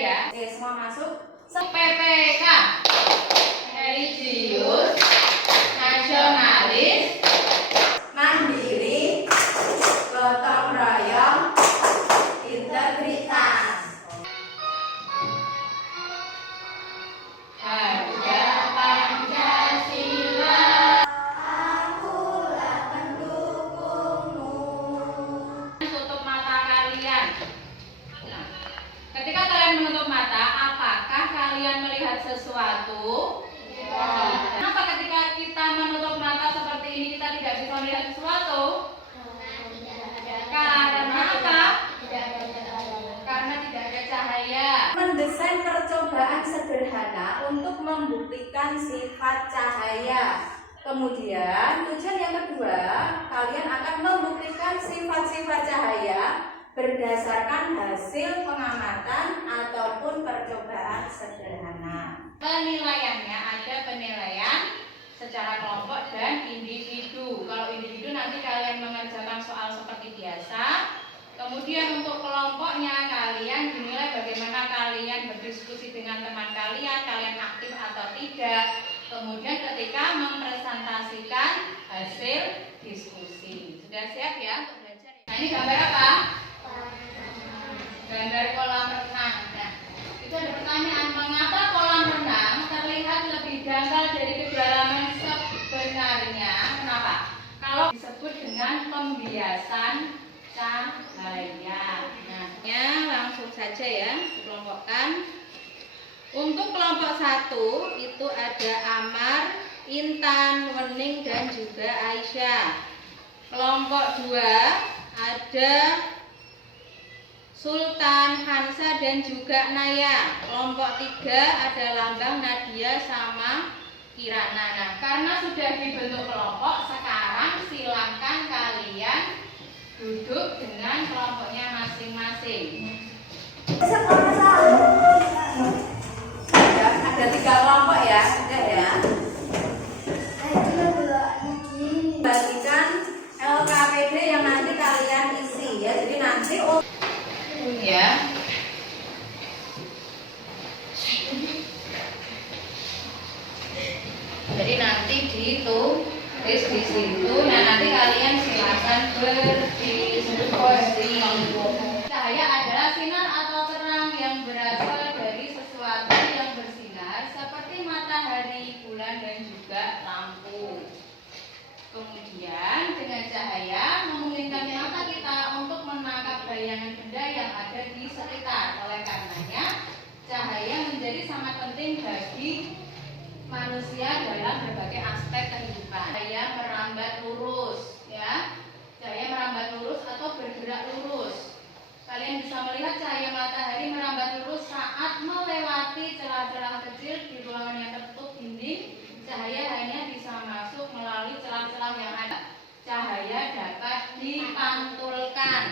ya. Oke, semua masuk. PPK, religius, nasionalis, mandiri, gotong royong, integritas. Harga Pancasila. Akulah pendukungmu. Tutup mata kalian. Nah, ketika kalian menutup mata, apakah kalian melihat sesuatu? Ya. Kenapa ketika kita menutup mata seperti ini kita tidak bisa melihat sesuatu? Karena apa? Karena tidak ada cahaya. Mendesain percobaan sederhana untuk membuktikan sifat cahaya. Kemudian tujuan yang kedua, kalian akan membuktikan sifat-sifat cahaya berdasarkan hasil pengamatan ataupun percobaan sederhana. Penilaiannya ada penilaian secara kelompok dan individu. Kalau individu nanti kalian mengerjakan soal seperti biasa. Kemudian untuk kelompoknya kalian dinilai bagaimana kalian berdiskusi dengan teman kalian, kalian aktif atau tidak. Kemudian ketika mempresentasikan hasil diskusi. Sudah siap ya untuk belajar? Nah, ini gambar apa? Gambar kolam renang. Nah, itu ada pertanyaan, mengapa kolam renang terlihat lebih dangkal dari kedalaman sebenarnya? Kenapa? Kalau disebut dengan pembiasan cahaya. Nah, ya langsung saja ya dikelompokkan. Untuk kelompok 1 itu ada Amar, Intan, Wening dan juga Aisyah. Kelompok 2 ada Sultan, Hansa dan juga Naya. Kelompok 3 ada Lambang, Nadia sama Kirana. Nah, karena sudah dibentuk kelompok, sekarang silakan kalian duduk dengan kelompoknya masing-masing. Ada 3 kelompok ya, sudah ya. Bagikan LKPD yang nanti kalian isi ya. Jadi nanti ya. Jadi nanti ditulis di situ. Nah, nanti kalian silakan berdiskusi. Cahaya adalah sinar atau terang yang berasal dari sesuatu yang bersinar seperti matahari, bulan dan juga lampu. Kemudian dengan cahaya memungkinkan mata kita untuk menangkap bayangan benda yang ada di sekitar. Oleh karenanya cahaya menjadi sangat penting bagi manusia dalam berbagai aspek kehidupan. Cahaya merambat lurus, ya. Cahaya merambat lurus atau bergerak lurus. Kalian bisa melihat cahaya matahari merambat lurus saat melewati celah-celah kecil di ruangan yang tertutup dinding. Cahaya hanya bisa masuk melalui celah-celah yang ada. Cahaya dapat dipantulkan.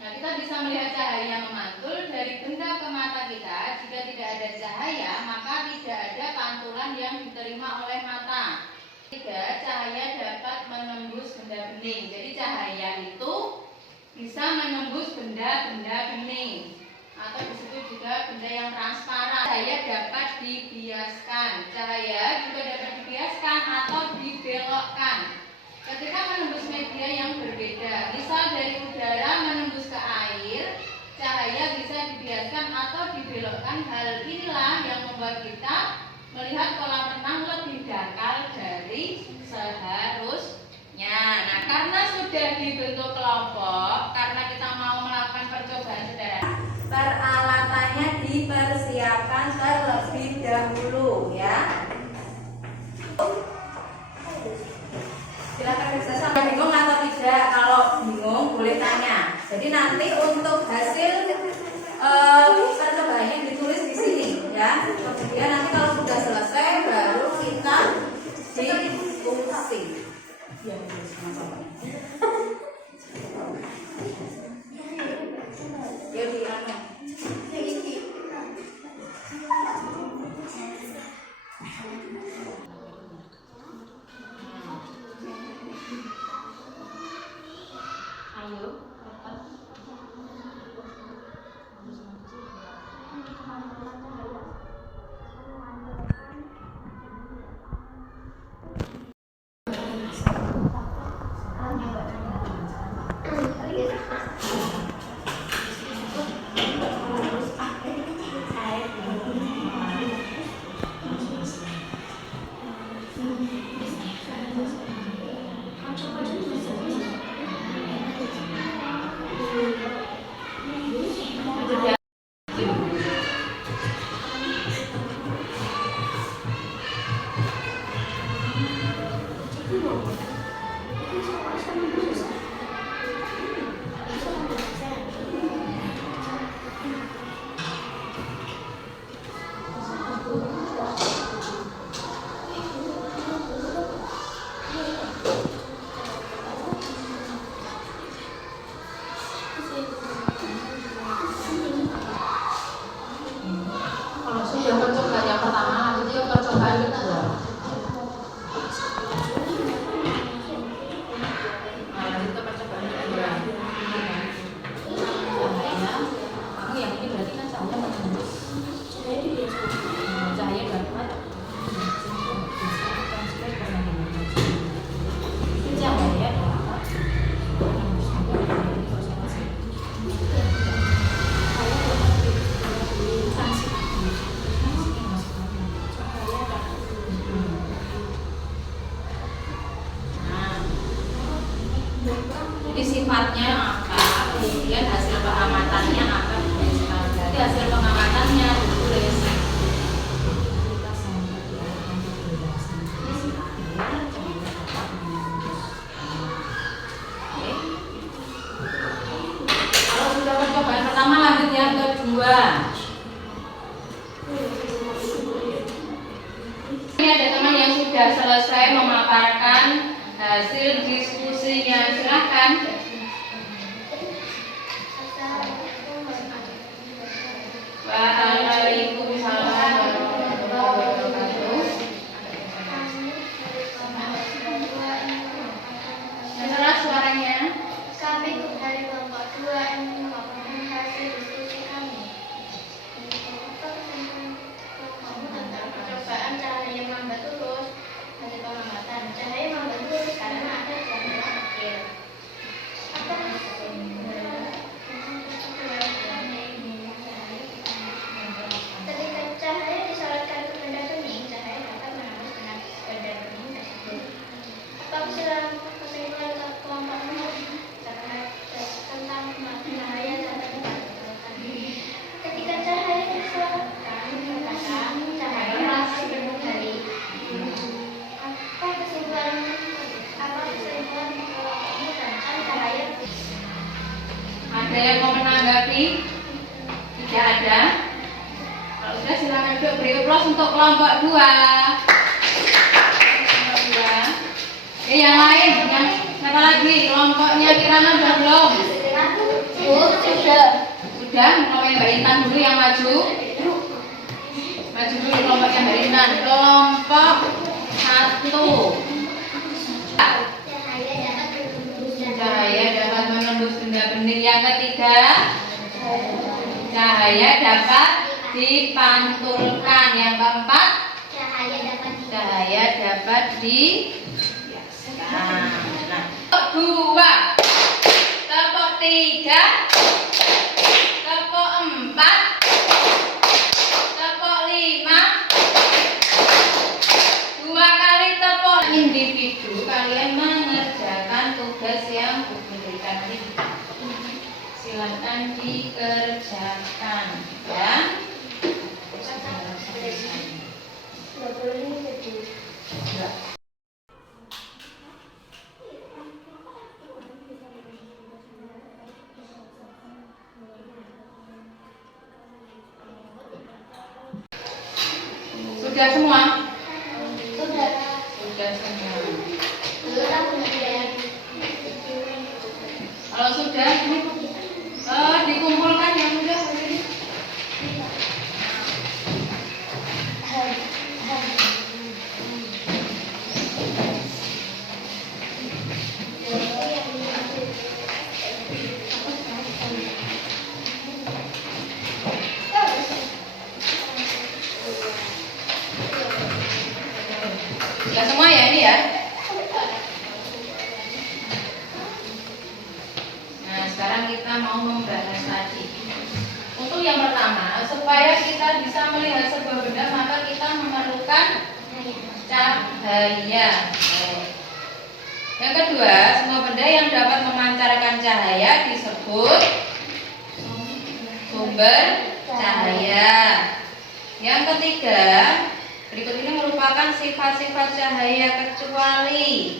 Nah, kita bisa melihat cahaya memantul dari benda ke mata kita. Jika tidak ada cahaya, maka tidak ada pantulan yang diterima oleh mata. 3. Cahaya dapat menembus benda bening. Jadi cahaya itu bisa menembus benda-benda bening atau disebut juga benda yang transparan. Cahaya dapat dibiaskan. Cahaya juga dapat dibiaskan atau dibelokkan ketika menembus media yang berbeda. Misal dari udara menembus ke air, cahaya bisa dibiaskan atau dibelokkan. Hal inilah yang membuat kita melihat kolam renang lebih dangkal dari seharusnya. Nah, karena sudah dibentuk kelompok, karena kita mau melakukan percobaan sederhana, peralatannya dipersiapkan terlebih dahulu ya. Silakan bisa bingung atau tidak. Kalau bingung boleh tanya. Jadi nanti untuk hasil percobaannya ditulis di sini ya. Kemudian nanti kalau sudah selesai baru kita diskusi. Ya, hasil pengamatannya apa? Jadi hasil pengamatannya ditulis. Kalau sudah percobaan pertama, lanjut yang kedua. Ini ada teman yang sudah selesai memaparkan hasil diskusinya, silahkan. Waalaikumsalam warahmatullahi wabarakatuh. Dengar suaranya. Kami dari kelompok 2 yang melaporkan hasil diskusi kami. Apa kesimpulan kamu tentang percobaan cahaya melambat lurus hasil pengamatan? Cahaya melambat lurus karena ada jangka akhir. Apa ketika cahaya disorotkan ke benda bening, cahaya dapat menembus benda bening tersebut. Apa kesimpulan kelompokmu tentang cahaya dapat disorotkan? Ketika cahaya disorotkan, katakan cahaya masih bermutari. Apa kesimpulan kelompokmu tentang cahaya? Ada yang mau menanggapi? Tidak ada. Kalau sudah silakan duduk, beri aplaus untuk kelompok 2. Kelompok 2. Yang lain, yang siapa lagi? Kelompoknya Kirana sudah belum? Sudah. Sudah, kelompok Mbak Intan dulu yang maju. Maju dulu kelompoknya Mbak Intan. Kelompok 1. Cahaya dapat menembus benda bening. Yang ketiga, cahaya dapat dipantulkan. Yang keempat, cahaya dapat dibiaskan. Nah, tepuk 2, tepuk 3, tepuk 4, tepuk 5, 2 kali tepuk. Individu kalian mengerjakan tugas yang diberikan ini. Silakan dikerjakan ya. Sudah semua? Sudah. Sudah semua. Belum kemudian. Kalau sudah, dikumpulkan yang sudah. Sudah semua ya ini ya. Nah, sekarang kita mau membahas tadi. Untuk yang pertama, supaya kita bisa melihat sebuah benda, maka kita memerlukan cahaya. Yang kedua, semua benda yang dapat memancarkan cahaya disebut sumber cahaya. Yang ketiga, berikut ini merupakan sifat-sifat cahaya kecuali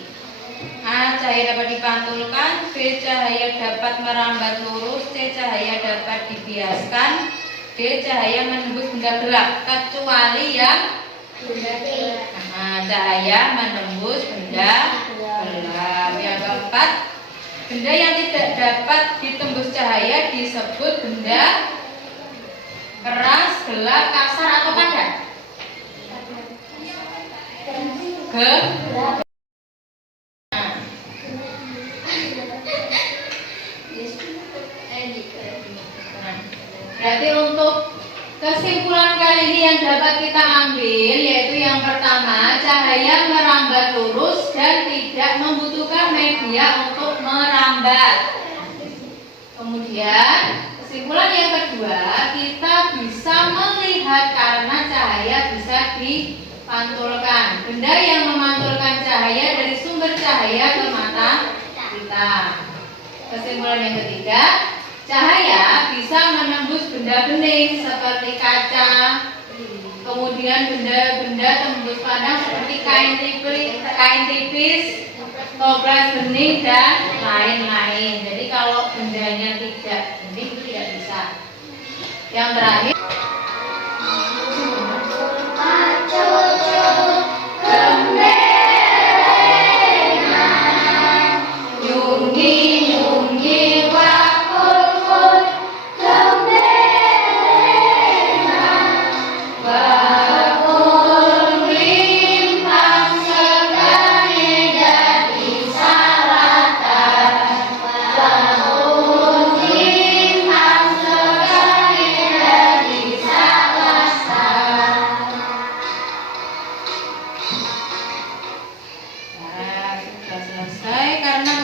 A. Cahaya dapat dipantulkan, B. Cahaya dapat merambat lurus, C. Cahaya dapat dibiaskan, D. Cahaya menembus benda gelap. Kecuali yang cahaya menembus benda gelap. Yang keempat, benda yang tidak dapat ditembus cahaya disebut benda keras, gelap, kasar, atau padat. Gelap. Berarti untuk kesimpulan kali ini yang dapat kita ambil yaitu yang pertama, cahaya merambat lurus dan tidak membutuhkan media untuk merambat. Kemudian kesimpulan yang kedua, kita bisa melihat karena cahaya bisa dipantulkan. Benda yang memantulkan cahaya dari sumber cahaya ke mata kita. Kesimpulan yang ketiga, cahaya benda bening seperti kaca, kemudian benda-benda tembus pandang seperti kain tipis, toples bening dan lain-lain. Jadi kalau bendanya tidak bening itu tidak bisa. Yang terakhir,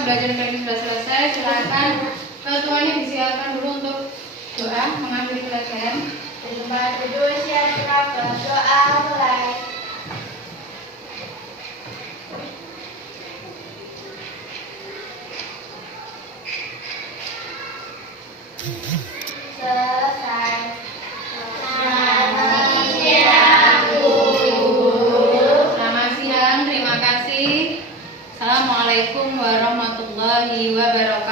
pembelajaran kali ini sudah selesai. Silakan ketuanya disiapkan dulu untuk doa mengambil pelajaran. Terima duduk siap berdoa mulai. Selesai. Selamat siang, Guru. Selamat siang, terima kasih. Assalamualaikum warahmatullahi wabarakatuh.